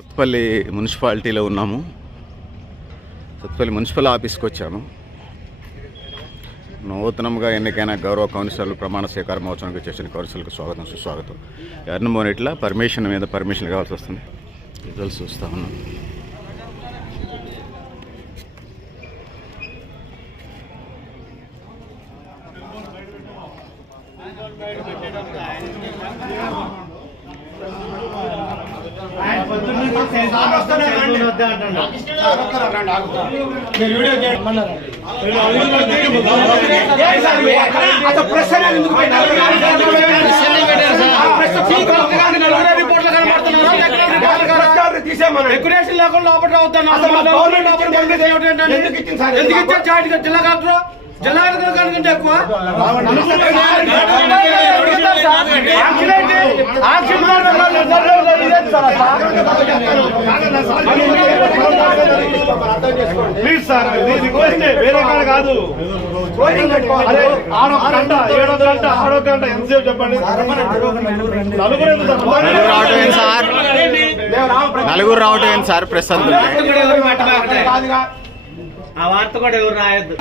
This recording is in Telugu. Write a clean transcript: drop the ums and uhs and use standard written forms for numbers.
సత్పల్లి మున్సిపాలిటీలో ఉన్నాము. సత్పల్లి మున్సిపల్ ఆఫీస్కి వచ్చాము. నూతనంగా ఎన్నికైన గౌరవ కౌన్సిలర్లు ప్రమాణ స్వీకార మహోత్సవానికి చేసిన కౌన్సిలర్కు స్వాగతం సుస్వాగతం. ఎర్నమోనిట్లా పర్మిషన్ కావాల్సి వస్తుంది. రిజల్ట్స్ చూస్తూ ఉన్నాం. డెకరేషన్ లేకుండా లోపల అవుతాను. జిల్లా కలెక్టర్ జిల్లా కలెక్టర్ కంటే ఎక్కువ ప్లీజ్ సార్, వేరే కాడ కాదు. ఆడొక గంట ఆడొక గంట ఎంతసేపు చెప్పండి. నలుగురు రావటం సార్ ప్రెస్ ఆ వార్త కూడా ఎవరు రాయొద్దు.